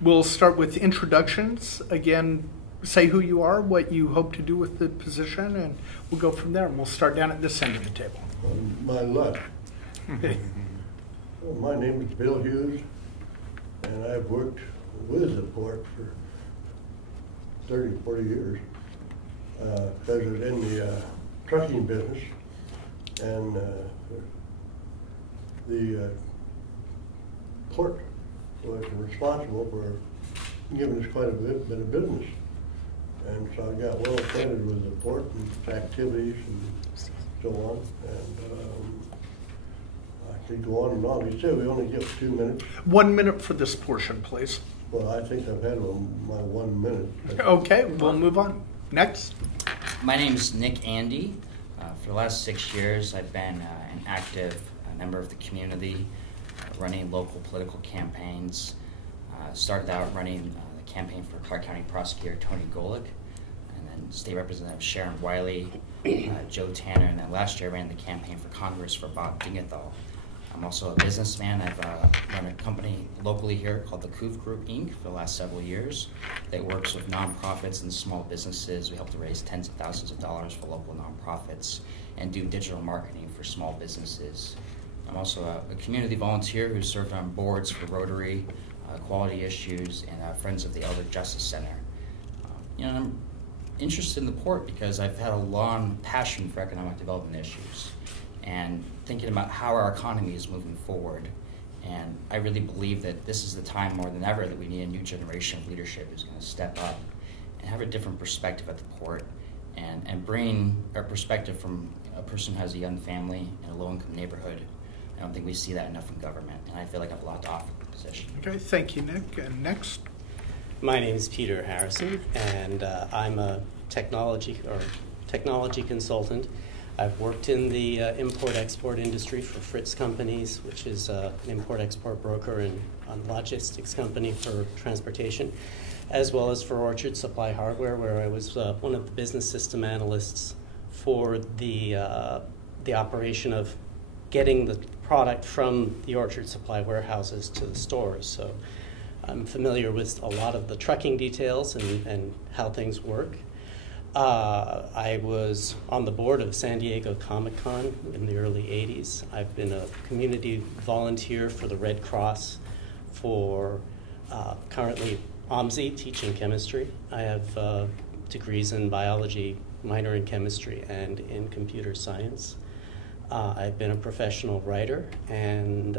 We'll start with introductions. Again, say who you are, what you hope to do with the position, and we'll go from there. And we'll start down at this end of the table. On my left. Well, my name is Bill Hughes, and I've worked with the port for 30, 40 years. Because I was in the trucking business, and the port was responsible for giving us quite a bit of business. And so I got well acquainted with the port and its activities and so on. And I could go on and on. You said we only get 2 minutes. 1 minute for this portion, please. Well, I think I've had my 1 minute. Okay, we'll move on. Next. My name is Nick Andy. For the last 6 years, I've been an active member of the community, running local political campaigns. Started out running the campaign for Clark County Prosecutor Tony Golick, and then State Representative Sharon Wiley, Joe Tanner, and then last year I ran the campaign for Congress for Bob Dingathal. I'm also a businessman. I've run a company locally here called the Coof Group, Inc. for the last several years that works with nonprofits and small businesses. We help to raise tens of thousands of dollars for local nonprofits and do digital marketing for small businesses. I'm also a community volunteer who served on boards for Rotary, Quality Issues, and Friends of the Elder Justice Center. I'm interested in the port because I've had a long passion for economic development issues and thinking about how our economy is moving forward. And I really believe that this is the time more than ever that we need a new generation of leadership who's going to step up and have a different perspective at the port and bring a perspective from a person who has a young family in a low-income neighborhood. I don't think we see that enough in government, and I feel like I have a lot to offer the position. Okay, thank you, Nick. And next. My name is Peter Harrison, and I'm a technology consultant. I've worked in the import-export industry for Fritz Companies, which is an import-export broker and a logistics company for transportation, as well as for Orchard Supply Hardware, where I was one of the business system analysts for the operation of getting the product from the Orchard Supply warehouses to the stores. So I'm familiar with a lot of the trucking details and how things work. I was on the board of San Diego Comic-Con in the early 80s. I've been a community volunteer for the Red Cross for currently OMSI, teaching chemistry. I have degrees in biology, minor in chemistry, and in computer science. I've been a professional writer, and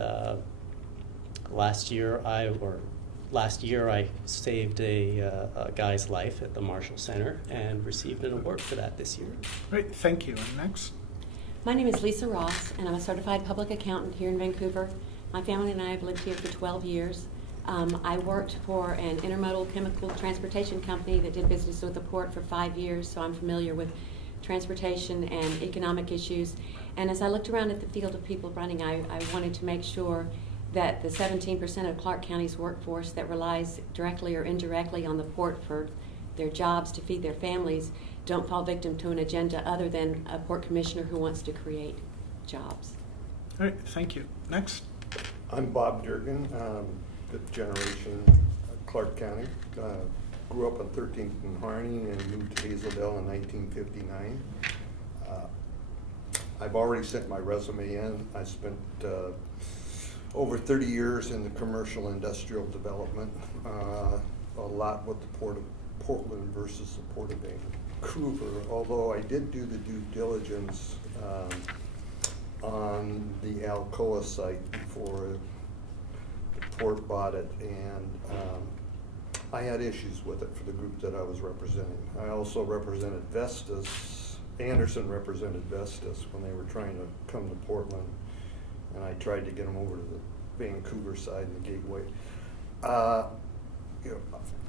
last year I saved a guy's life at the Marshall Center and received an award for that this year. Great, thank you. And next. My name is Lisa Ross, and I'm a certified public accountant here in Vancouver. My family and I have lived here for 12 years. I worked for an intermodal chemical transportation company that did business with the port for 5 years, so I'm familiar with transportation and economic issues. And as I looked around at the field of people running, I wanted to make sure that the 17% of Clark County's workforce that relies directly or indirectly on the port for their jobs to feed their families don't fall victim to an agenda other than a port commissioner who wants to create jobs. All right, thank you. Next. I'm Bob Durgan, fifth generation Clark County. Grew up on 13th and Harney and moved to Hazeldale in 1959. I've already sent my resume in. I spent over 30 years in the commercial industrial development, a lot with the Port of Portland versus the Port of Vancouver, although I did do the due diligence on the Alcoa site before the port bought it, and I had issues with it for the group that I was representing. I also represented Vestas. Anderson represented Vestas when they were trying to come to Portland, and I tried to get them over to the Vancouver side and the Gateway.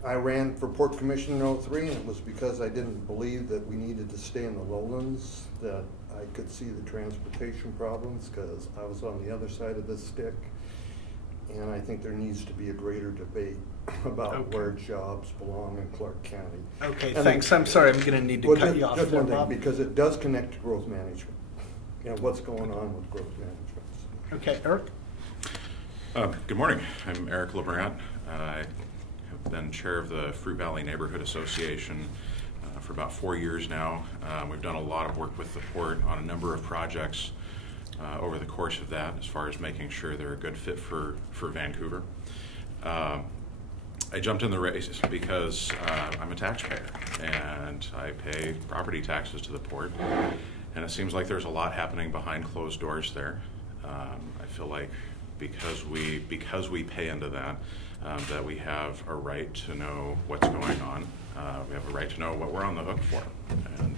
I ran for Port Commissioner in 03, and it was because I didn't believe that we needed to stay in the lowlands, that I could see the transportation problems because I was on the other side of the stick. And I think there needs to be a greater debate about where jobs belong in Clark County. Okay, and thanks. I'm sorry, I'm going to need to cut you off just there, one thing, Bob. because it does connect to growth management. What's going on with growth management. Okay, Eric? Good morning. I'm Eric LeBrant. I been chair of the Fruit Valley Neighborhood Association for about 4 years now. We've done a lot of work with the port on a number of projects over the course of that, as far as making sure they're a good fit for Vancouver. I jumped in the race because I'm a taxpayer and I pay property taxes to the port, and it seems like there's a lot happening behind closed doors there. I feel like because we pay into that, that we have a right to know what's going on. We have a right to know what we're on the hook for, and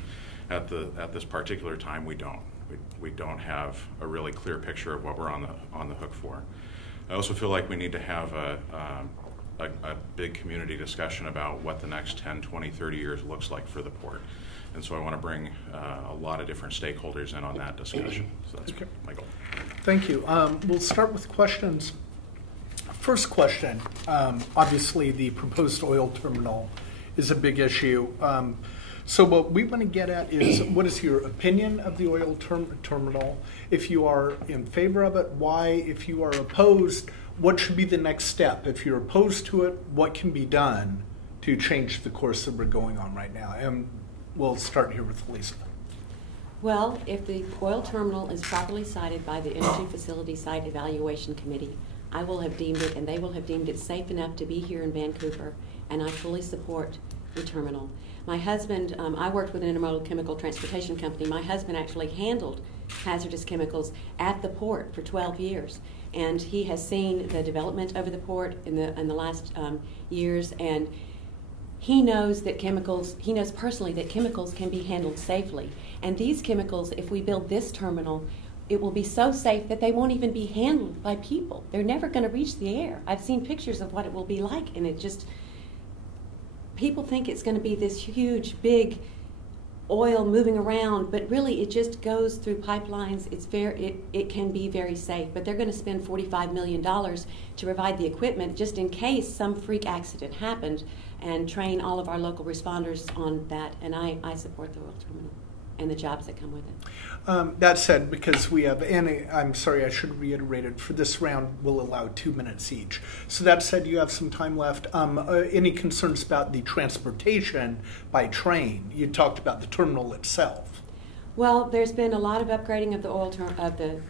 at this particular time, we don't. We don't have a really clear picture of what we're on the hook for. I also feel like we need to have a big community discussion about what the next 10, 20, 30 years looks like for the port. And so I want to bring a lot of different stakeholders in on that discussion. So that's my goal. Thank you. We'll start with questions. First question, obviously the proposed oil terminal is a big issue. So what we want to get at is, what is your opinion of the oil terminal? If you are in favor of it, why? If you are opposed, what should be the next step? If you're opposed to it, what can be done to change the course that we're going on right now? And we'll start here with Lisa. Well, if the oil terminal is properly cited by the Energy Facility Site Evaluation Committee, I will have deemed it, and they will have deemed it safe enough to be here in Vancouver, and I fully support the terminal. My husband, I worked with an intermodal chemical transportation company. My husband actually handled hazardous chemicals at the port for 12 years, and he has seen the development over the port in the last years, and he knows that he knows personally that chemicals can be handled safely. And these chemicals, if we build this terminal, it will be so safe that they won't even be handled by people. They're never going to reach the air. I've seen pictures of what it will be like, and it just, people think it's going to be this huge, big oil moving around, but really it just goes through pipelines. It can be very safe, but they're going to spend $45 million to provide the equipment just in case some freak accident happened, and train all of our local responders on that. And I support the oil terminal and the jobs that come with it. That said, because we have, and I'm sorry, I should reiterate it, for this round we'll allow 2 minutes each. So that said, you have some time left. Any concerns about the transportation by train? You talked about the terminal itself. Well, there's been a lot of upgrading of the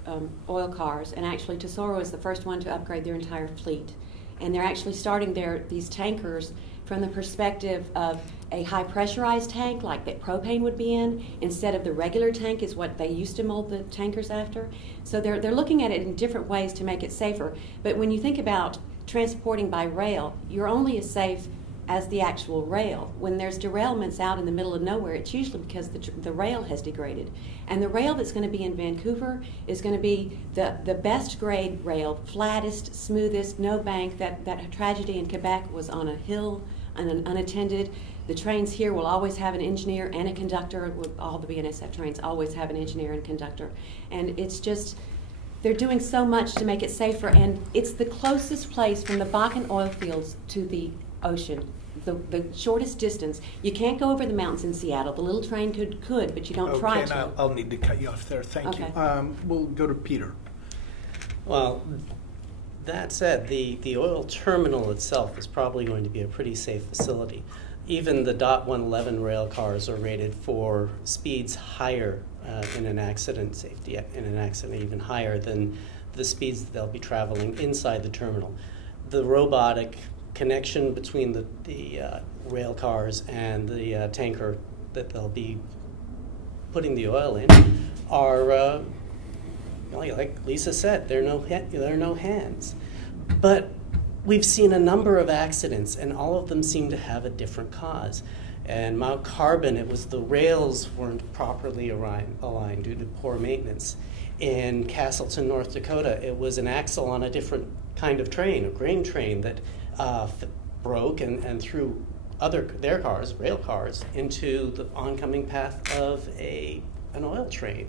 oil cars, and actually Tesoro is the first one to upgrade their entire fleet. And they're actually starting these tankers from the perspective of a high pressurized tank like that propane would be in, instead of the regular tank is what they used to mold the tankers after. So they're looking at it in different ways to make it safer. But when you think about transporting by rail, you're only as safe as the actual rail. When there's derailments out in the middle of nowhere, it's usually because the rail has degraded. And the rail that's going to be in Vancouver is going to be the best grade rail, flattest, smoothest, no bank. That tragedy in Quebec was on a hill, unattended. The trains here will always have an engineer and a conductor. All the BNSF trains always have an engineer and conductor. And it's just, they're doing so much to make it safer, and it's the closest place from the Bakken oil fields to the ocean. The shortest distance. You can't go over the mountains in Seattle. The little train could, but you don't try to. Okay, I'll need to cut you off there. Thank you. We'll go to Peter. Well, that said, the oil terminal itself is probably going to be a pretty safe facility. Even the .111 rail cars are rated for speeds higher in an accident even higher than the speeds that they'll be traveling inside the terminal. The robotic connection between the rail cars and the tanker that they'll be putting the oil in are, like Lisa said, there are no hands. But we've seen a number of accidents, and all of them seem to have a different cause. And Mount Carbon, it was the rails weren't properly aligned due to poor maintenance. In Castleton, North Dakota, it was an axle on a different kind of train, a grain train, that broke and threw their cars, rail cars, into the oncoming path of an oil train.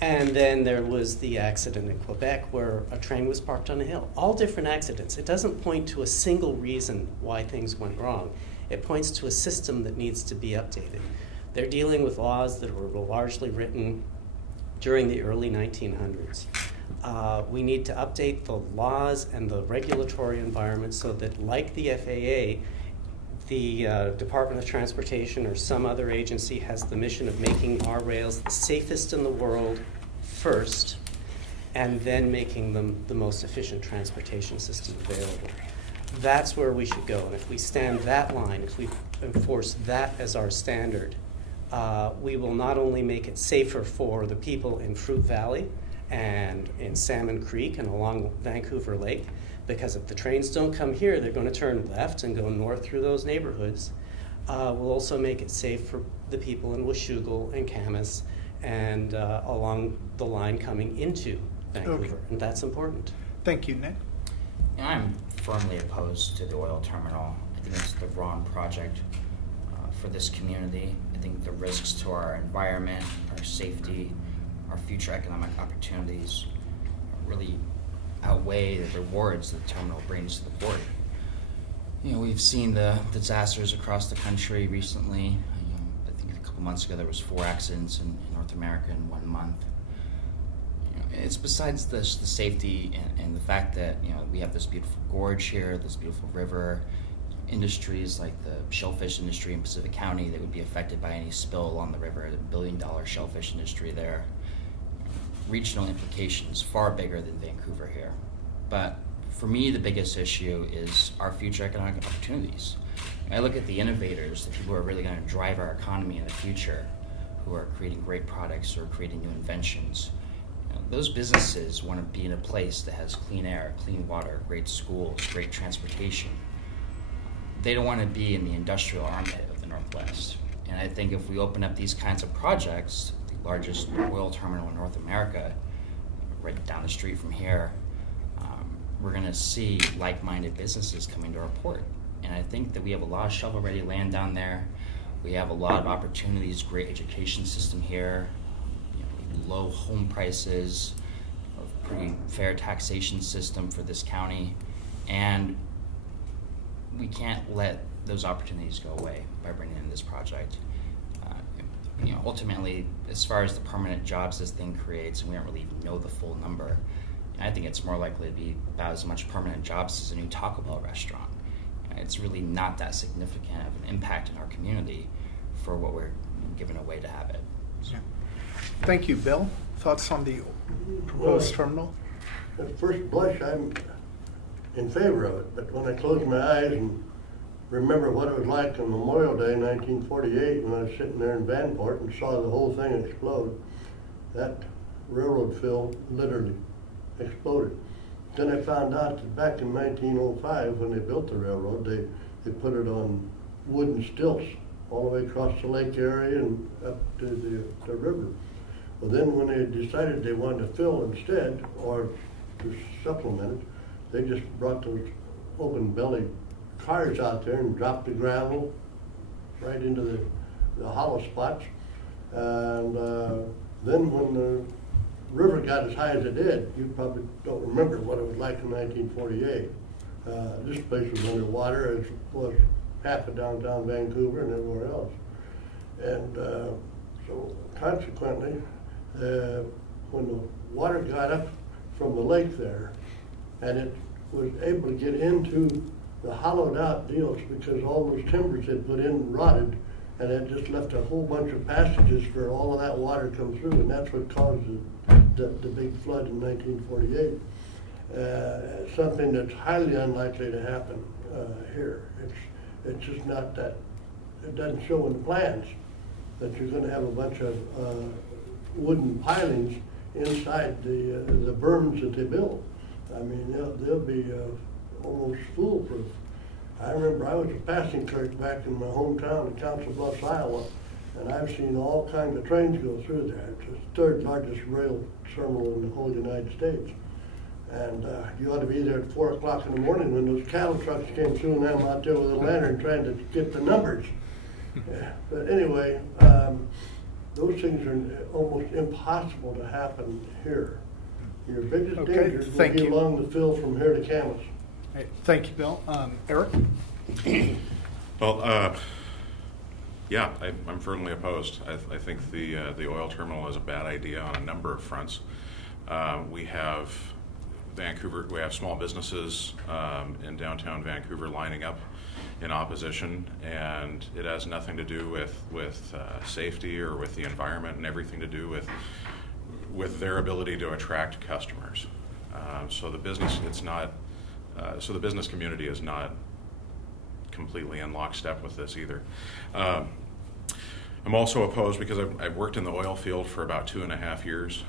And then there was the accident in Quebec where a train was parked on a hill. All different accidents. It doesn't point to a single reason why things went wrong. It points to a system that needs to be updated. They're dealing with laws that were largely written during the early 1900s. We need to update the laws and the regulatory environment so that, like the FAA, the Department of Transportation or some other agency has the mission of making our rails the safest in the world first, and then making them the most efficient transportation system available. That's where we should go. And if we stand that line, if we enforce that as our standard, we will not only make it safer for the people in Fruit Valley and in Salmon Creek and along Vancouver Lake, because if the trains don't come here, they're going to turn left and go north through those neighborhoods. We'll also make it safe for the people in Washougal and Camas and along the line coming into Vancouver, Okay. and that's important. Thank you, Nick. And I'm firmly opposed to the oil terminal. I think it's the wrong project for this community. I think the risks to our environment, our safety, our future economic opportunities really outweigh the rewards that the terminal brings to the port. You know, we've seen the disasters across the country recently. I think a couple months ago there was 4 accidents in North America in 1 month. It's besides the safety and the fact that, you know, we have this beautiful gorge here, this beautiful river, industries like the shellfish industry in Pacific County that would be affected by any spill along the river, the billion-dollar shellfish industry there. Regional implications far bigger than Vancouver here. But for me, the biggest issue is our future economic opportunities. I look at the innovators, the people who are really going to drive our economy in the future, who are creating great products or creating new inventions. Those businesses want to be in a place that has clean air, clean water, great schools, great transportation. They don't want to be in the industrial armpit of the Northwest. And I think if we open up these kinds of projects, the largest oil terminal in North America, right down the street from here, we're going to see like-minded businesses coming to our port. And I think that we have a lot of shovel-ready land down there. We have a lot of opportunities, great education system here, low home prices, a pretty fair taxation system for this county, and we can't let those opportunities go away by bringing in this project. Ultimately, as far as the permanent jobs this thing creates, and we don't really even know the full number, I think it's more likely to be about as much permanent jobs as a new Taco Bell restaurant. It's really not that significant of an impact in our community for what we're giving away to have it. So. Yeah. Thank you, Bill. Thoughts on the proposed terminal? At first blush, I'm in favor of it, but when I close my eyes and remember what it was like on Memorial Day 1948 when I was sitting there in Vanport and saw the whole thing explode, that railroad fill literally exploded. Then I found out that back in 1905 when they built the railroad, they put it on wooden stilts all the way across the lake area and up to the river. Well, then when they decided they wanted to fill instead, or to supplement it, they just brought those open belly cars out there and dropped the gravel right into the hollow spots. And then when the river got as high as it did, you probably don't remember what it was like in 1948. This place was underwater, as was half of downtown Vancouver and everywhere else. And so consequently, when the water got up from the lake there, and it was able to get into the hollowed out deals because all those timbers had put in rotted, and it just left a whole bunch of passages for all of that water to come through, and that's what caused the big flood in 1948. Something that's highly unlikely to happen here. It's just not that, it doesn't show in the plans that you're going to have a bunch of wooden pilings inside the berms that they build. I mean, they'll be almost foolproof. I remember I was a passing clerk back in my hometown in Council Bluffs, Iowa, and I've seen all kinds of trains go through there. It's the third largest rail terminal in the whole United States. And you ought to be there at 4 o'clock in the morning when those cattle trucks came through, and I'm out there with a lantern trying to get the numbers. Yeah. But anyway, those things are almost impossible to happen here. Your biggest danger will be along the fill from here to Camas. Right. Thank you, Bill. Eric? Well, yeah, I'm firmly opposed. I think the oil terminal is a bad idea on a number of fronts. We have Vancouver. We have small businesses in downtown Vancouver lining up in opposition, and it has nothing to do with safety or with the environment, and everything to do with their ability to attract customers. So the business so the business community is not completely in lockstep with this either. I'm also opposed because I've worked in the oil field for about 2.5 years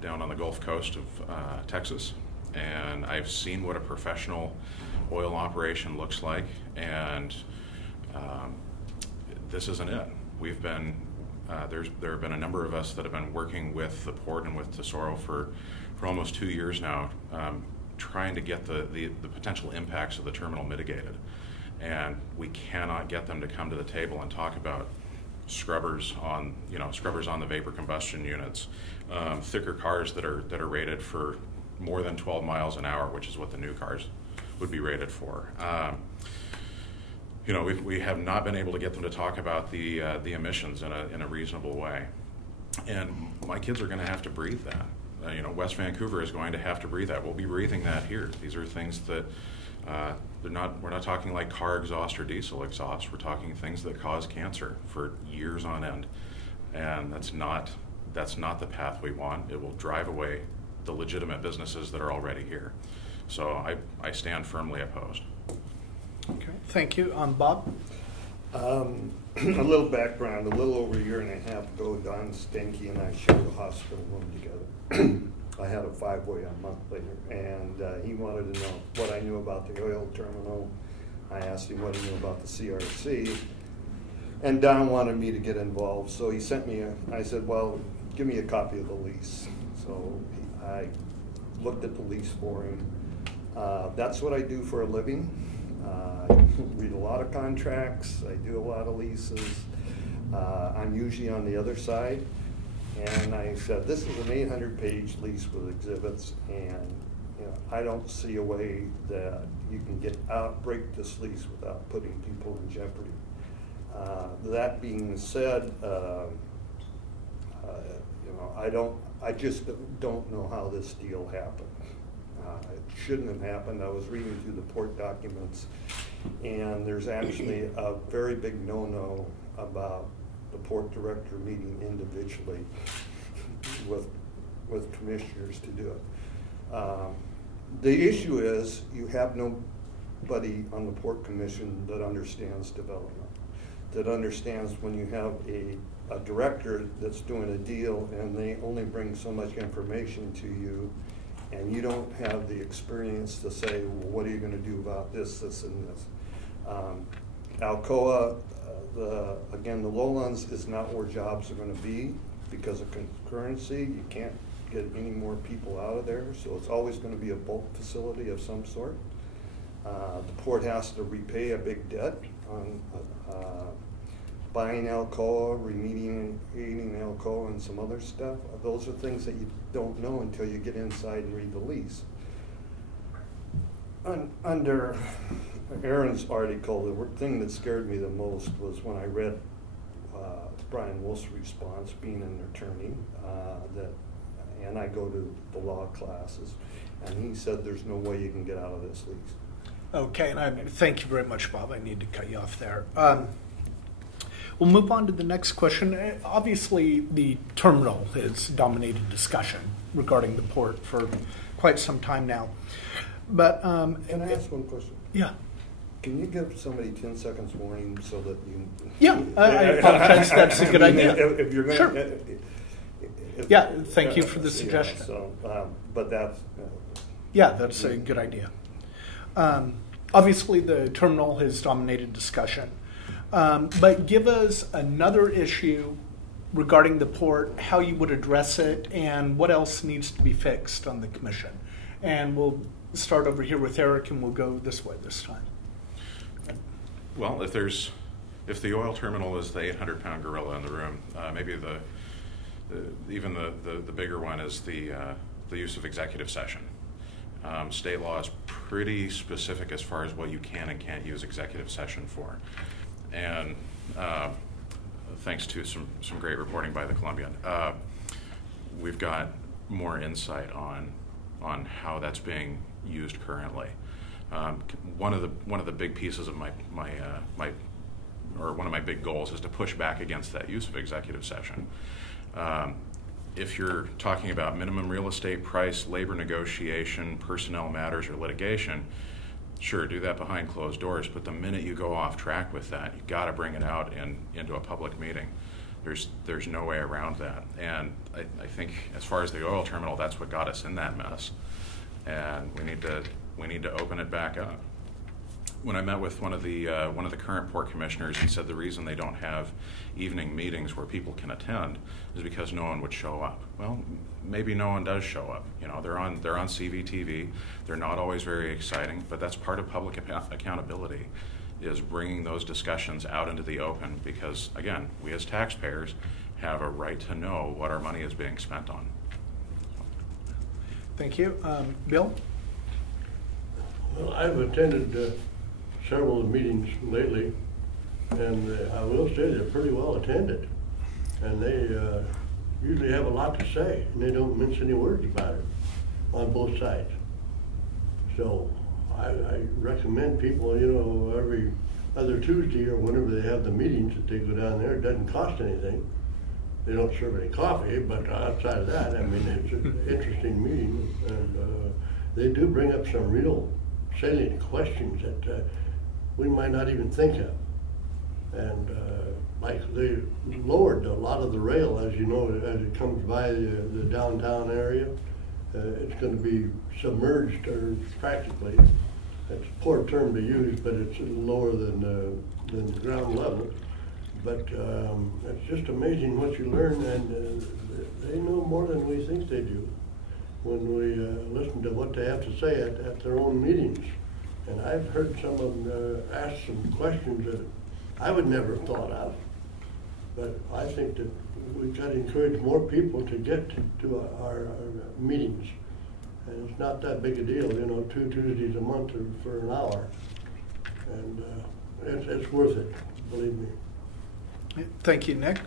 down on the Gulf Coast of Texas, and I've seen what a professional oil operation looks like, and this isn't it. We've been there have been a number of us that have been working with the port and with Tesoro for almost 2 years now, trying to get the potential impacts of the terminal mitigated, and we cannot get them to come to the table and talk about scrubbers on the vapor combustion units, thicker cars that are rated for more than 12 miles an hour, which is what the new cars would be rated for. We have not been able to get them to talk about the emissions in a reasonable way, and my kids are going to have to breathe that. West Vancouver is going to have to breathe that. We'll be breathing that here. These are things that we're not talking like car exhaust or diesel exhaust. We're talking things that cause cancer for years on end, and that's not the path we want. It will drive away the legitimate businesses that are already here. So I stand firmly opposed. Okay, thank you. Bob? A little background. A little over a year and a half ago, Don Stenke and I shared a hospital room together. I had a 5-way a month later, and he wanted to know what I knew about the oil terminal. I asked him what he knew about the CRC, and Don wanted me to get involved, so he sent me I said, well, give me a copy of the lease. So I looked at the lease for him. That's what I do for a living. I read a lot of contracts. I do a lot of leases. I'm usually on the other side. And I said, this is an 800-page lease with exhibits, and I don't see a way that you can break this lease without putting people in jeopardy. That being said, I just don't know how this deal happened. It shouldn't have happened. I was reading through the port documents, and there's actually a very big no-no about the port director meeting individually with commissioners to do it. The issue is you have nobody on the port commission that understands development, that understands when you have a director that's doing a deal and they only bring so much information to you, and you don't have the experience to say, well, what are you going to do about this, and this. Alcoa, again, the lowlands is not where jobs are going to be because of concurrency. You can't get any more people out of there, so it's always going to be a bulk facility of some sort. The port has to repay a big debt on buying Alcoa, remediating Alcoa, and some other stuff. Those are things that you don't know until you get inside and read the lease. Under Aaron's article, the thing that scared me the most was when I read Brian Wolf's response, being an attorney, and I go to the law classes, and he said there's no way you can get out of this lease. Okay, and thank you very much, Bob. I need to cut you off there. We'll move on to the next question. Obviously, the terminal has dominated discussion regarding the port for quite some time now. But can I ask one question? Yeah. Can you give somebody 10 seconds warning so that you... Yeah, I apologize. That's a good idea. If you're going sure. to... Thank you for the suggestion. But that's... Yeah, that's a good idea. Obviously, the terminal has dominated discussion. But give us another issue regarding the port, how you would address it, and what else needs to be fixed on the commission. And we'll start over here with Eric, and we'll go this way this time. Well, if the oil terminal is the 800-pound gorilla in the room, maybe even the bigger one is the use of executive session. State law is pretty specific as far as what you can and can't use executive session for. And thanks to some great reporting by the Columbian, we've got more insight on how that's being used currently. One of the big pieces of one of my big goals is to push back against that use of executive session. If you're talking about minimum real estate price, labor negotiation, personnel matters, or litigation, sure, do that behind closed doors, but the minute you go off track with that, you've got to bring it out into a public meeting. There's no way around that. And I think as far as the oil terminal, that's what got us in that mess. And we need to open it back up. When I met with one of the current port commissioners, he said the reason they don't have evening meetings where people can attend is because no one would show up. Well, maybe no one does show up. You know, they're on CVTV. They're not always very exciting, but that's part of public accountability, is bringing those discussions out into the open, because again, we as taxpayers have a right to know what our money is being spent on. Thank you. Bill? Well, I've attended several meetings lately, and I will say they're pretty well attended. And they usually have a lot to say, and they don't mince any words about it on both sides. So I recommend people, you know, every other Tuesday or whenever they have the meetings, that they go down there. It doesn't cost anything. They don't serve any coffee, but outside of that, I mean, it's an interesting meeting, and they do bring up some real salient questions that we might not even think of. And like they lowered a lot of the rail, as you know, as it comes by the downtown area. It's going to be submerged, or practically. It's a poor term to use, but it's lower than the ground level. But it's just amazing what you learn, and they know more than we think they do when we listen to what they have to say at their own meetings. And I've heard some of them ask some questions that I would never have thought of. But I think that we've got to encourage more people to get to our meetings. And it's not that big a deal, you know, 2 Tuesdays a month for an hour. And it's worth it, believe me. Thank you, Nick.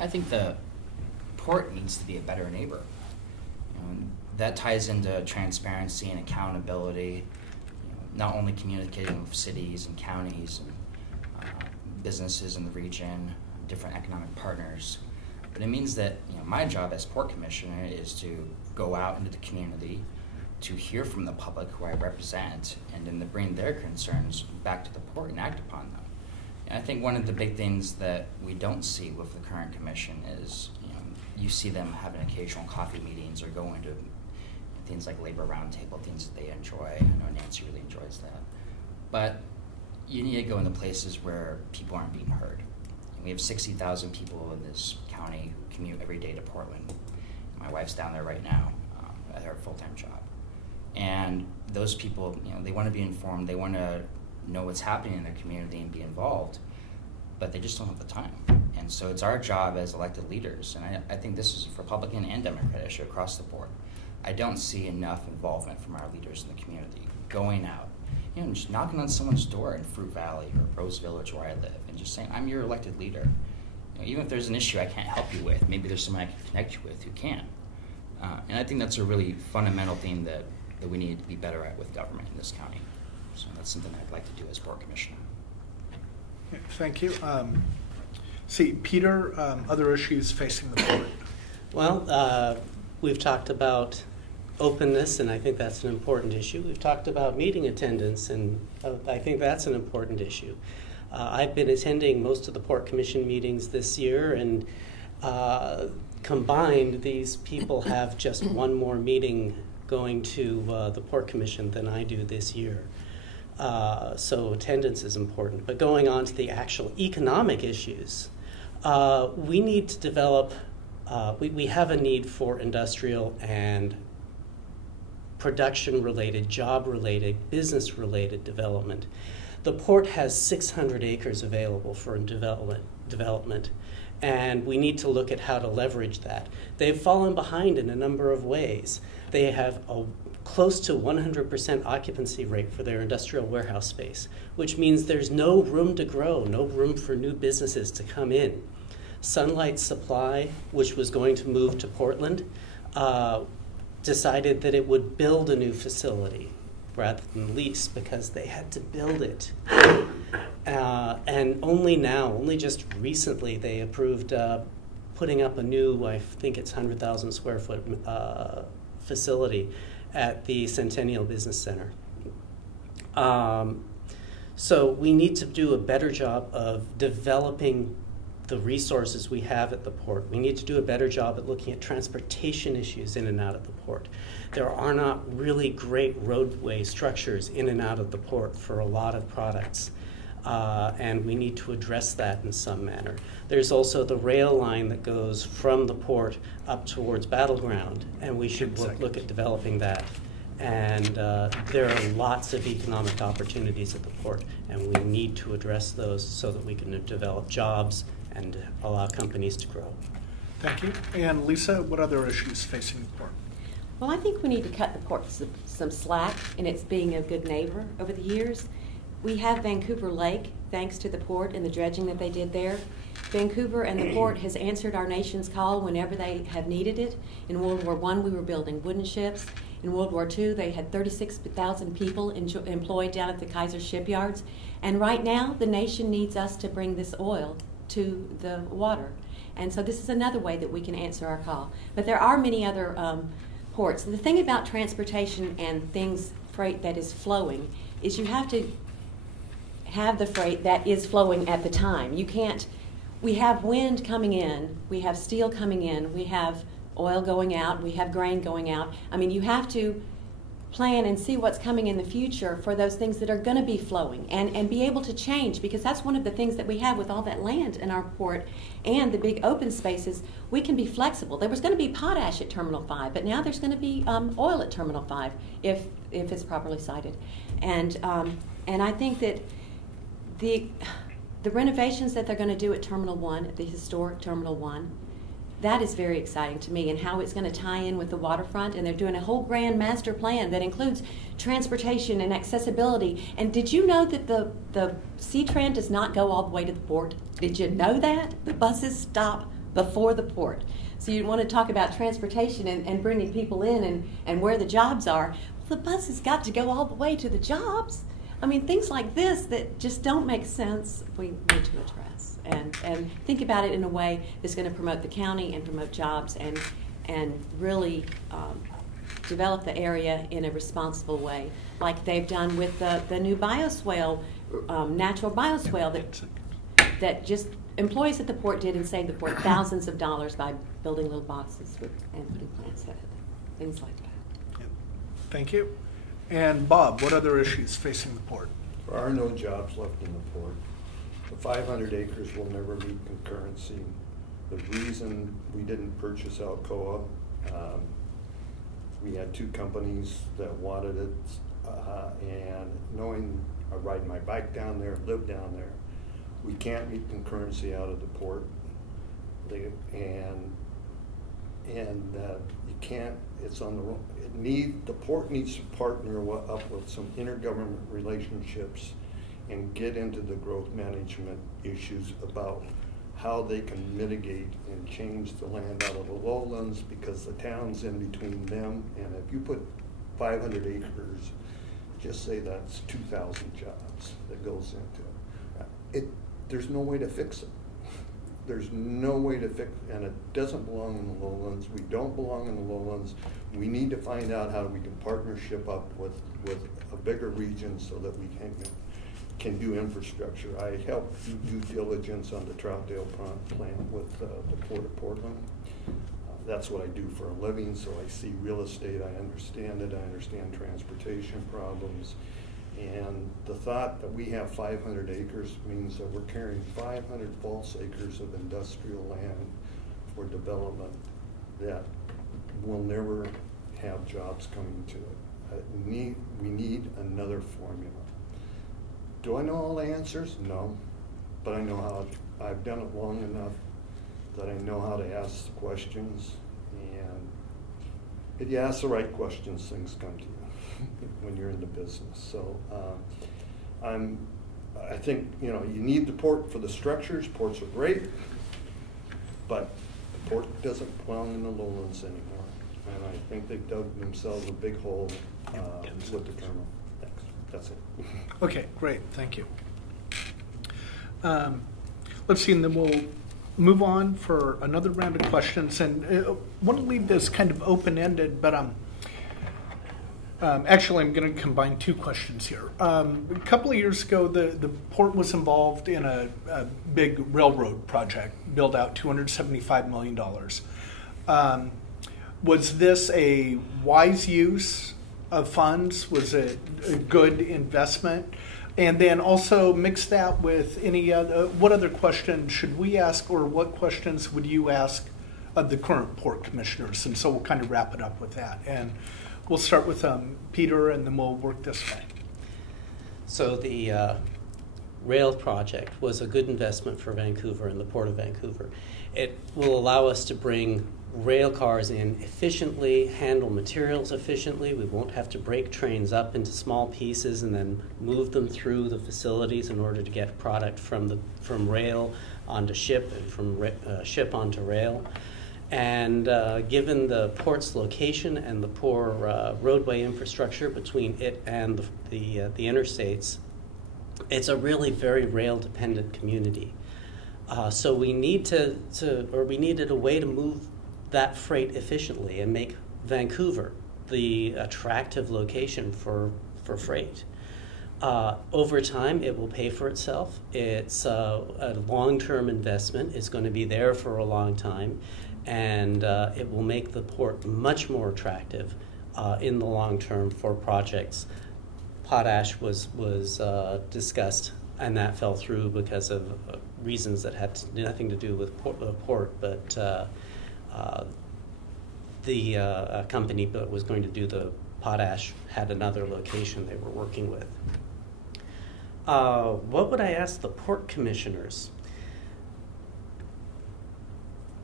I think the port needs to be a better neighbor. That ties into transparency and accountability, not only communicating with cities and counties and businesses in the region, different economic partners, but it means that my job as port commissioner is to go out into the community, to hear from the public who I represent, and then to bring their concerns back to the port and act upon them. And I think one of the big things that we don't see with the current commission is you see them having occasional coffee meetings or going to things like labor roundtable, things that they enjoy. I know Nancy really enjoys that. But you need to go into places where people aren't being heard. We have 60,000 people in this county who commute every day to Portland. My wife's down there right now at her full-time job. And those people, they want to be informed, they want to know what's happening in their community and be involved, but they just don't have the time. And so it's our job as elected leaders, and I think this is Republican and Democrat issue across the board. I don't see enough involvement from our leaders in the community, going out, just knocking on someone's door in Fruit Valley or Rose Village where I live, and just saying, I'm your elected leader. Even if there's an issue I can't help you with, maybe there's someone I can connect you with who can. And I think that's a really fundamental thing that we need to be better at with government in this county. So that's something I'd like to do as board commissioner. Thank you. Peter, other issues facing the board? Well, we've talked about openness, and I think that's an important issue. We've talked about meeting attendance, and I think that's an important issue. I've been attending most of the Port Commission meetings this year, and combined, these people have just one more meeting going to the Port Commission than I do this year. So attendance is important. But going on to the actual economic issues, we need to develop, we have a need for industrial and production-related, job-related, business-related development. The port has 600 acres available for development, and we need to look at how to leverage that. They've fallen behind in a number of ways. They have a close to 100% occupancy rate for their industrial warehouse space, which means there's no room to grow, no room for new businesses to come in. Sunlight Supply, which was going to move to Portland, decided that it would build a new facility rather than lease because they had to build it. And only just recently, they approved putting up a new, I think it's 100,000 square foot facility at the Centennial Business Center. So we need to do a better job of developing the resources we have at the port. We need to do a better job at looking at transportation issues in and out of the port. There are not really great roadway structures in and out of the port for a lot of products. And we need to address that in some manner. There's also the rail line that goes from the port up towards Battleground, and we should look at developing that. And there are lots of economic opportunities at the port, and we need to address those so that we can develop jobs and allow companies to grow. Thank you. And Lisa, what other issues facing the port? Well, I think we need to cut the port some slack in its being a good neighbor over the years. We have Vancouver Lake, thanks to the port and the dredging that they did there. Vancouver and the port has answered our nation's call whenever they have needed it. In World War I, we were building wooden ships. In World War II, they had 36,000 people employed down at the Kaiser shipyards. And right now, the nation needs us to bring this oil to the water. And so this is another way that we can answer our call. But there are many other ports. The thing about transportation and freight that is flowing, is you have to have the freight that is flowing at the time. You can't, we have wind coming in, we have steel coming in, we have oil going out, we have grain going out. I mean, you have to plan and see what's coming in the future for those things that are going to be flowing and be able to change, because that's one of the things that we have with all that land in our port and the big open spaces. We can be flexible. There was going to be potash at Terminal 5, but now there's going to be oil at Terminal 5 if it's properly sited. And I think that the renovations that they're going to do at Terminal 1, the historic Terminal 1, that is very exciting to me, and how it's going to tie in with the waterfront. And they're doing a whole grand master plan that includes transportation and accessibility. And did you know that the C-Tran does not go all the way to the port? Did you know that? The buses stop before the port. So you want to talk about transportation and bringing people in and where the jobs are. Well, the buses got to go all the way to the jobs. I mean, things like this that just don't make sense, we need to address. And think about it in a way that's going to promote the county and promote jobs and really develop the area in a responsible way, like they've done with the new bioswale, natural bioswale that just employees at the port did and saved the port thousands of dollars by building little boxes and putting plants in it, things like that. Yep. Thank you. And Bob, what other issues facing the port? There are no jobs left in the port. The 500 acres will never meet concurrency. The reason we didn't purchase Alcoa, we had two companies that wanted it, and knowing I ride my bike down there, live down there, we can't meet concurrency out of the port. You can't, it's on the wrong, the port needs to partner up with some intergovernment relationships and get into the growth management issues about how they can mitigate and change the land out of the lowlands, because the town's in between them, and if you put 500 acres, just say that's 2,000 jobs that goes into it. There's no way to fix it. There's no way to fix it, and it doesn't belong in the lowlands. We don't belong in the lowlands. We need to find out how we can partnership up with a bigger region so that we can do infrastructure. I helped do due diligence on the Troutdale plant with the Port of Portland. That's what I do for a living, so I see real estate, I understand it, I understand transportation problems. And the thought that we have 500 acres means that we're carrying 500 false acres of industrial land for development that will never have jobs coming to it. We need another formula. Do I know all the answers? No, but I know how. I've done it long enough that I know how to ask the questions, and if you ask the right questions, things come to you when you're in the business. So I think you need the port for the structures. Ports are great, but the port doesn't belong in the lowlands anymore. And I think they've dug themselves a big hole with the terminal. Thanks. That's it. Okay, great, thank you. Let's see, and then we'll move on for another round of questions. And I want to leave this kind of open-ended, but actually I'm going to combine two questions here. A couple of years ago, the port was involved in a big railroad project, built out $275 million. Was this a wise use of funds? Was it a good investment? And then also mix that with any other, what other questions should we ask, or what questions would you ask of the current port commissioners? And so we'll kind of wrap it up with that. And we'll start with Peter, and then we'll work this way. So the rail project was a good investment for Vancouver and the Port of Vancouver. It will allow us to bring rail cars in efficiently, handle materials efficiently. We won't have to break trains up into small pieces and then move them through the facilities in order to get product from rail onto ship and from ship onto rail. And given the port's location and the poor roadway infrastructure between it and the interstates, it's a really very rail-dependent community. So we needed a way to move that freight efficiently and make Vancouver the attractive location for freight. Over time, it will pay for itself. It's a long-term investment. It's going to be there for a long time, and it will make the port much more attractive in the long term for projects. Potash was discussed, and that fell through because of reasons that had nothing to do with the port, but the company that was going to do the potash had another location they were working with. What would I ask the port commissioners?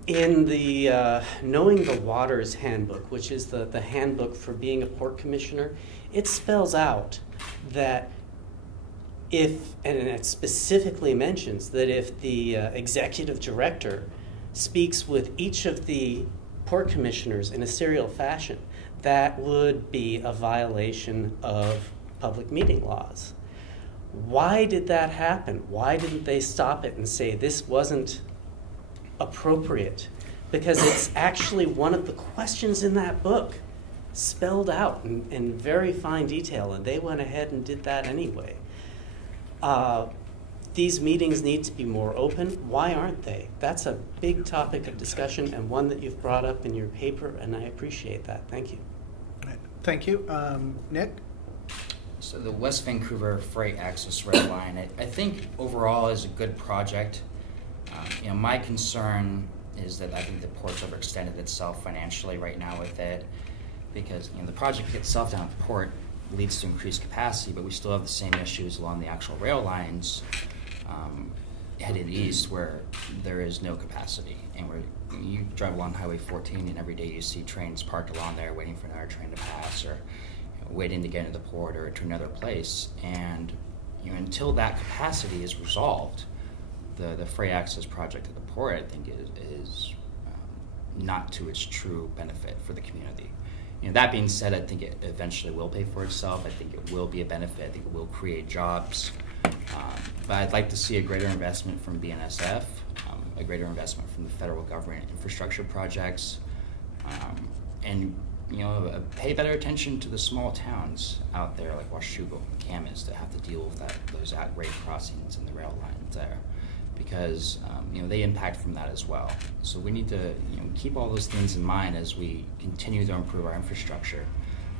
In the Knowing the Waters handbook, which is the handbook for being a port commissioner, it spells out that and it specifically mentions that if the executive director speaks with each of the port commissioners in a serial fashion, that would be a violation of public meeting laws. Why did that happen? Why didn't they stop it and say this wasn't appropriate? Because it's actually one of the questions in that book spelled out in very fine detail, and they went ahead and did that anyway. These meetings need to be more open. Why aren't they? That's a big topic of discussion and one that you've brought up in your paper, and I appreciate that. Thank you. Thank you. Nick? So the West Vancouver Freight Access Rail Line, I think overall is a good project. My concern is that I think the port's overextended itself financially right now with it, because the project itself down at the port leads to increased capacity, but we still have the same issues along the actual rail lines headed east where there is no capacity. And you drive along Highway 14 and every day you see trains parked along there waiting for another train to pass, or waiting to get into the port or to another place. And until that capacity is resolved, the freight access project at the port, I think, is not to its true benefit for the community. That being said, I think it eventually will pay for itself. I think it will be a benefit. I think it will create jobs. But I'd like to see a greater investment from BNSF, a greater investment from the federal government infrastructure projects, and pay better attention to the small towns out there like Washougal and Camas that have to deal with those at-grade crossings and the rail lines there, because they impact from that as well. So we need to keep all those things in mind as we continue to improve our infrastructure.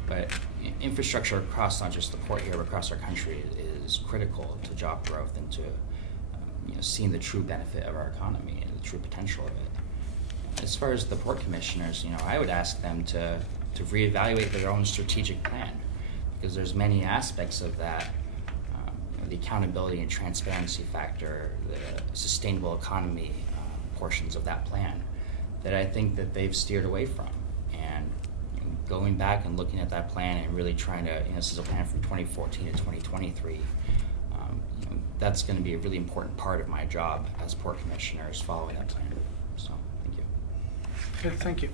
But infrastructure across not just the port here, but across our country is critical to job growth and to seeing the true benefit of our economy and the true potential of it. As far as the port commissioners, I would ask them to reevaluate their own strategic plan, because there's many aspects of that, the accountability and transparency factor, the sustainable economy portions of that plan that I think that they've steered away from. And going back and looking at that plan and really trying to, this is a plan from 2014 to 2023, that's going to be a really important part of my job as port commissioner, is following that plan. So, thank you. Okay, thank you.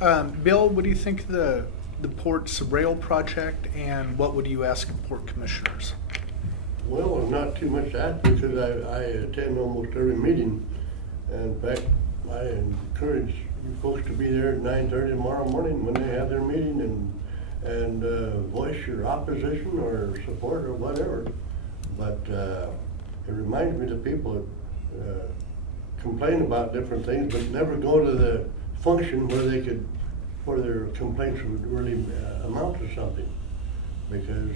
Bill, what do you think of the port's rail project, and what would you ask of port commissioners? Well, not too much that, because I attend almost every meeting. And in fact, I encourage you folks to be there at 9:30 tomorrow morning when they have their meeting, and voice your opposition or support or whatever. But it reminds me that people complain about different things, but never go to the function where their complaints would really amount to something. Because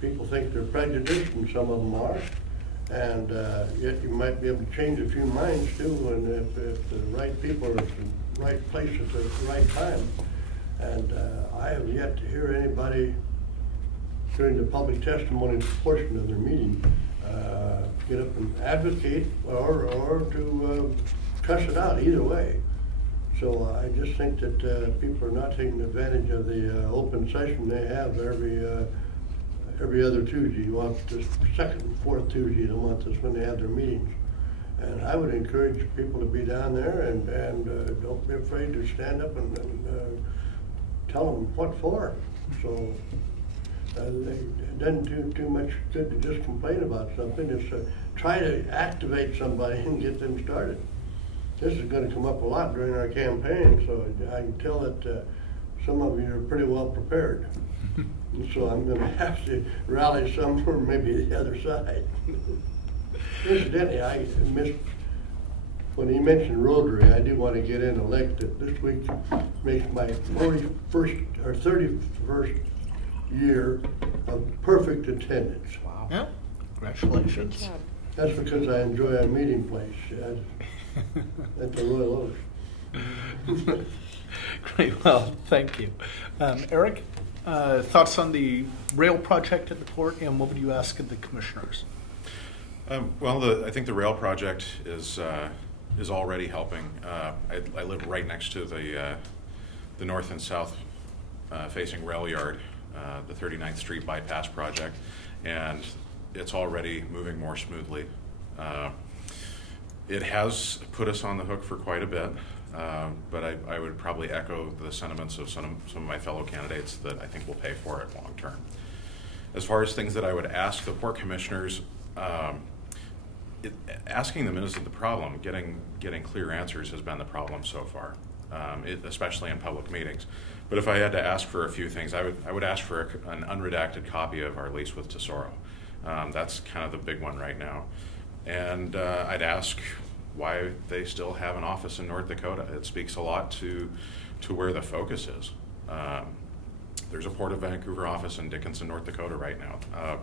people think they're prejudiced, and some of them are, and yet you might be able to change a few minds too, and if the right people are at the right place at the right time. And I have yet to hear anybody during the public testimony portion of their meeting get up and advocate or to cuss it out, either way. So I just think that people are not taking advantage of the open session they have every other Tuesday. Well, the second and fourth Tuesday of the month is when they have their meetings. And I would encourage people to be down there and don't be afraid to stand up and tell them what for. So it doesn't do too much good to just complain about something. It's try to activate somebody and get them started. This is going to come up a lot during our campaign, so I can tell that some of you are pretty well prepared. And so I'm going to have to rally some from maybe the other side. Incidentally, I missed, when he mentioned Rotary, I do want to get in elected. This week makes my 41st or 31st year of perfect attendance. Wow. Yeah. Congratulations. Good job. That's because I enjoy our meeting place at the Royal Oaks. Great. Well, thank you. Eric, thoughts on the rail project at the port, and what would you ask of the commissioners? Well, I think the rail project is already helping. I live right next to the north and south facing rail yard, the 39th Street bypass project, and it's already moving more smoothly. It has put us on the hook for quite a bit, but I would probably echo the sentiments of some of my fellow candidates that I think will pay for it long term. As far as things that I would ask the port commissioners, asking them isn't the problem. Getting clear answers has been the problem so far, especially in public meetings. But if I had to ask for a few things, I would ask for an unredacted copy of our lease with Tesoro. That's kind of the big one right now. And I'd ask why they still have an office in North Dakota. It speaks a lot to where the focus is. There's a Port of Vancouver office in Dickinson, North Dakota right now.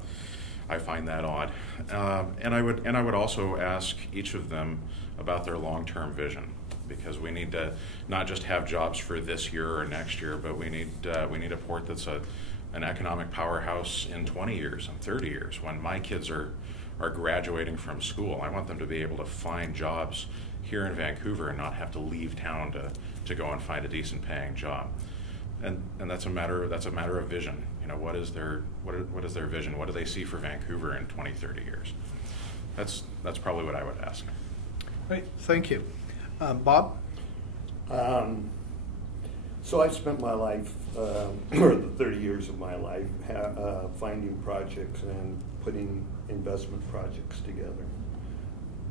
I find that odd. And I would also ask each of them about their long-term vision, because we need to not just have jobs for this year or next year, but we need a port that's an economic powerhouse in 20 years and 30 years. When my kids are graduating from school, I want them to be able to find jobs here in Vancouver and not have to leave town to go and find a decent paying job. And that's a matter of vision. You know, what is their vision? What do they see for Vancouver in 20, 30 years? That's probably what I would ask. Great, thank you. Bob? So I've spent my life, or the 30 years of my life, finding projects and putting investment projects together.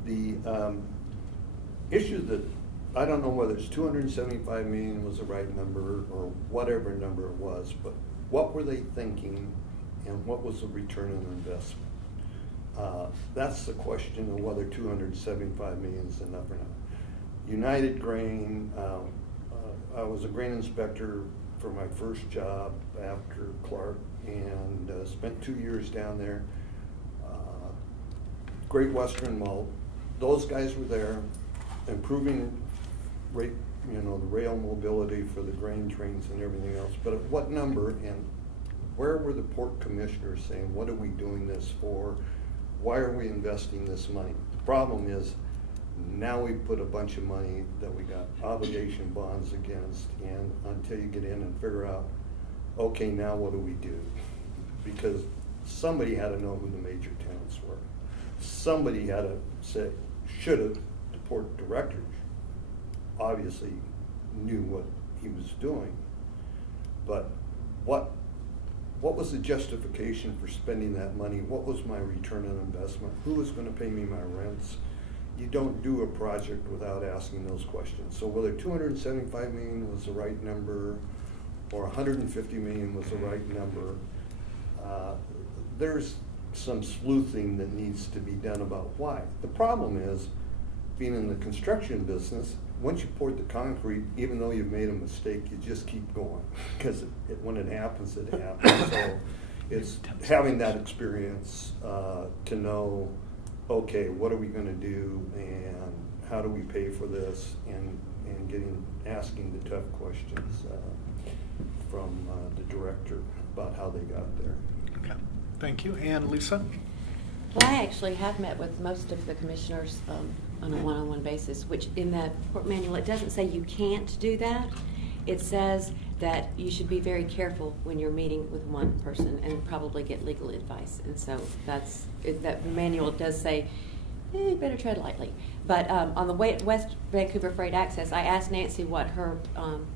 The issue that, I don't know whether it's 275 million was the right number or whatever number it was, but what were they thinking and what was the return on investment? That's the question of whether 275 million is enough or not. United Grain, I was a grain inspector for my first job after Clark, and spent 2 years down there. Great Western Malt, those guys were there improving the rail mobility for the grain trains and everything else. But at what number, and where were the port commissioners saying, what are we doing this for? Why are we investing this money? The problem is, now we put a bunch of money that we got obligation bonds against, and until you get in and figure out, okay, now what do we do? Because somebody had to know who the major tenants were. Somebody had to say, should have, the port directors obviously knew what he was doing. But what was the justification for spending that money? What was my return on investment? Who was going to pay me my rents? You don't do a project without asking those questions. So whether 275 million was the right number or 150 million was the right number, there's some sleuthing that needs to be done about why. The problem is, being in the construction business, once you poured the concrete, even though you've made a mistake, you just keep going, because when it happens, it happens. So it's having that experience to know, okay, what are we going to do, and how do we pay for this, and asking the tough questions from the director about how they got there. Okay, thank you. And Lisa? Well, I actually have met with most of the commissioners on a one-on-one basis, which in the port manual, it doesn't say you can't do that. It says that you should be very careful when you're meeting with one person and probably get legal advice. And so that manual does say, you better tread lightly. But on the way at West Vancouver Freight Access, I asked Nancy what her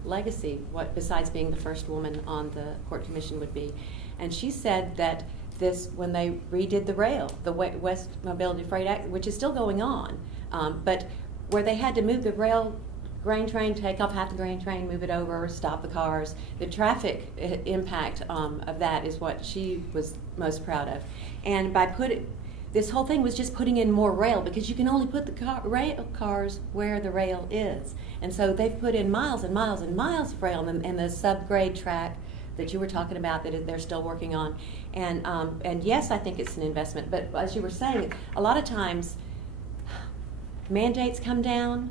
legacy, what besides being the first woman on the Port Commission would be. And she said that when they redid the rail, the West Mobility Freight Act, which is still going on, but where they had to move the grain train, take off half the grain train, move it over, stop the cars, the traffic impact of that is what she was most proud of. And by this whole thing was just putting in more rail, because you can only put the rail cars where the rail is. And so they've put in miles and miles and miles of rail, and the subgrade track that you were talking about that they're still working on. And yes, I think it's an investment, but as you were saying, a lot of times mandates come down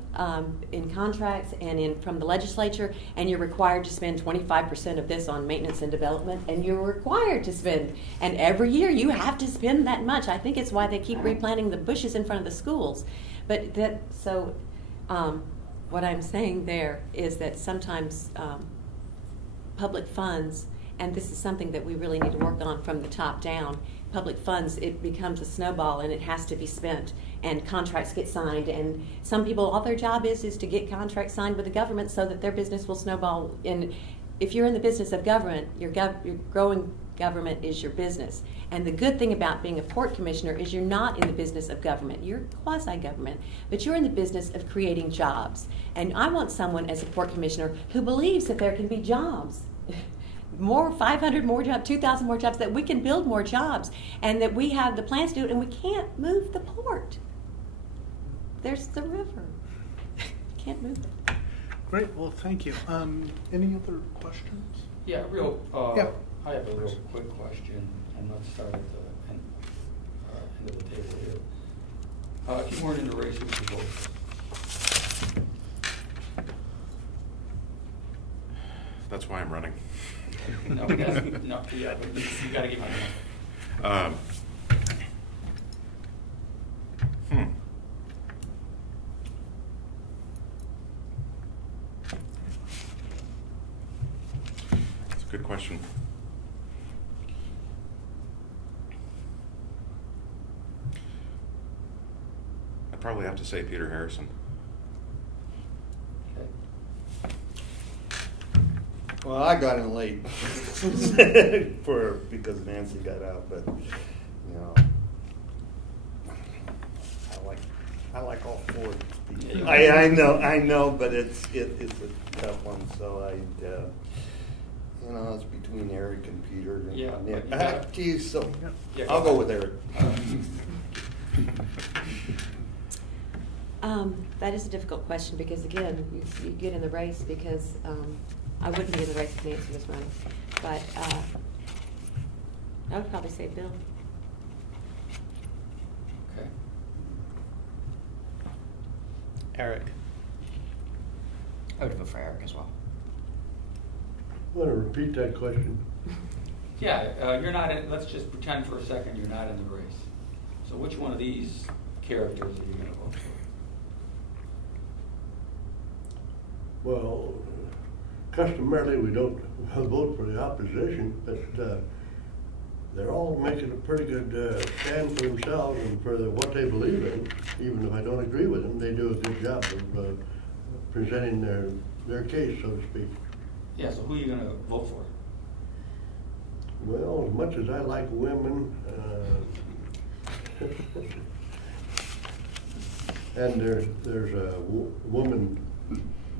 in contracts and from the legislature, and you're required to spend 25% of this on maintenance and development, and you're required to spend, and every year you have to spend that much. I think it's why they keep replanting the bushes in front of the schools. But what I'm saying there is that sometimes public funds, and this is something that we really need to work on from the top down, public funds, it becomes a snowball and it has to be spent, and contracts get signed, and some people, all their job is to get contracts signed with the government so that their business will snowball. And if you're in the business of government, your growing government is your business. And the good thing about being a port commissioner is you're not in the business of government. You're quasi-government, but you're in the business of creating jobs. And I want someone as a port commissioner who believes that there can be jobs. 500 more jobs, 2,000 more jobs, that we can build more jobs, and that we have the plans to do it, and we can't move the port. There's the river. Can't move it. Great, well, thank you. Any other questions? Yeah, yeah. I have a real quick question, and let's start at the end of the table here. If you weren't in the race, who would you vote? That's why I'm running. No, but you got to give my name. That's a good question. I'd probably have to say Peter Harrison. Well, I got in late because Nancy got out, but you know, I like all four. I know, but it's a tough one. So it's between Eric and Peter. And Nick. Geez, so I'll go with Eric. That is a difficult question, because again, you get in the race because. I wouldn't be in the race if Nancy was running, but I would probably say Bill. Okay. Eric. I would vote for Eric as well. I want to repeat that question. Yeah, you're not in, let's just pretend for a second you're not in the race. So which one of these characters are you going to vote for? Well, customarily we don't vote for the opposition, but they're all making a pretty good stand for themselves and for what they believe in. Even if I don't agree with them, they do a good job of presenting their case, so to speak. Yeah, so who are you gonna vote for? Well, as much as I like women, and there's a woman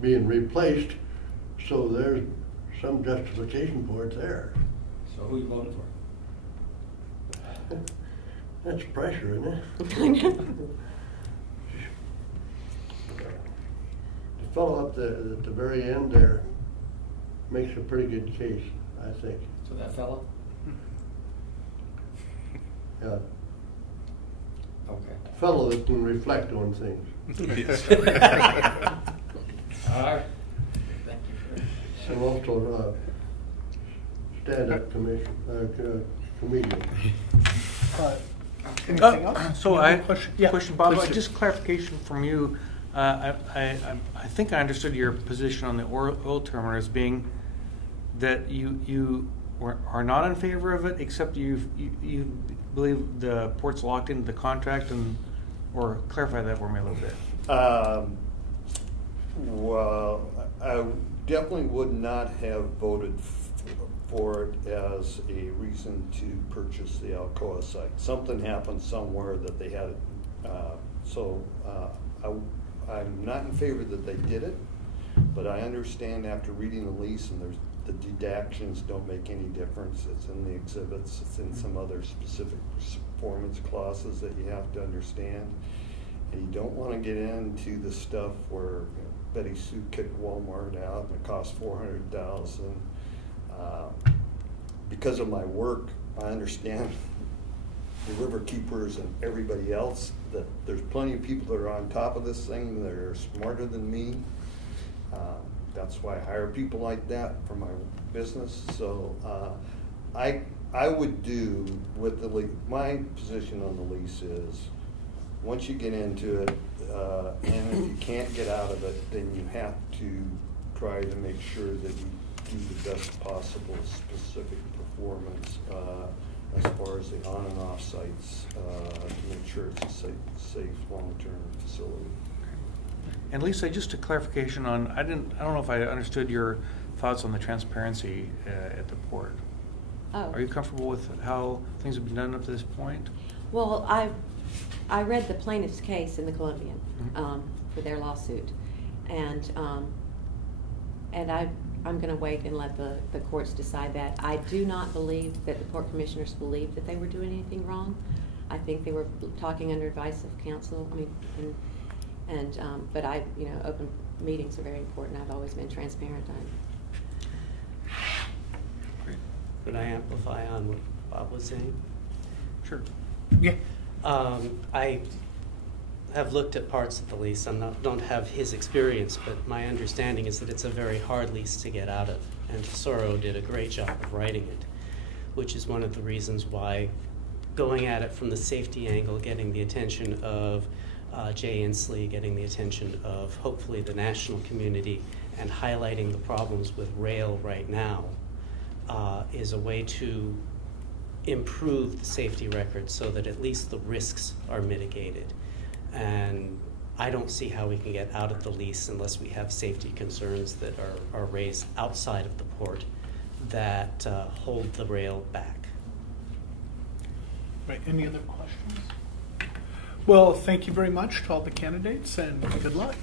being replaced, so there's some justification for it there. So who are you voting for? That's pressure, isn't it? I know. The fellow at the very end there makes a pretty good case, I think. So that fella? Yeah, Okay. fellow that can reflect on things. Yes. All right. Thank you for that. And also stand-up comedian. Anything else? So Any I other question? Yeah, question, Bob. please do. Just clarification from you. I think I understood your position on the oil terminal as being that you are not in favor of it, except you believe the port's locked into the contract, or clarify that for me a little bit. Well, I definitely would not have voted for it as a reason to purchase the Alcoa site. Something happened somewhere that they had it. I'm not in favor that they did it, but I understand after reading the lease, and the deductions don't make any difference. It's in the exhibits. It's in some other specific performance clauses that you have to understand. And you don't want to get into the stuff where Betty Sue kicked Walmart out and it cost $400,000. Because of my work, I understand the river keepers and everybody else that there's plenty of people that are on top of this thing that are smarter than me. That's why I hire people like that for my business. So I would do with the lease. My position on the lease is once you get into it, and if you can't get out of it, then you have to try to make sure that you do the best possible specific performance as far as the on and off sites to make sure it's a safe long-term facility. And Lisa, just a clarification on, I don't know if I understood your thoughts on the transparency at the port. Oh. Are you comfortable with how things have been done up to this point? Well, I read the plaintiff's case in the Columbian for their lawsuit, and I'm going to wait and let the courts decide that. I do not believe that the port commissioners believed that they were doing anything wrong. I think they were talking under advice of counsel. I mean, but open meetings are very important. I've always been transparent on it. Could I amplify on what Bob was saying? Sure. Yeah. I have looked at parts of the lease. I don't have his experience, but my understanding is that it's a very hard lease to get out of. And Tesoro did a great job of writing it, which is one of the reasons why going at it from the safety angle, getting the attention of Jay Inslee, getting the attention of hopefully the national community, and highlighting the problems with rail right now is a way to improve the safety record so that at least the risks are mitigated. And I don't see how we can get out of the lease unless we have safety concerns that are raised outside of the port that hold the rail back. Right. Any other questions? Well, thank you very much to all the candidates, and good luck.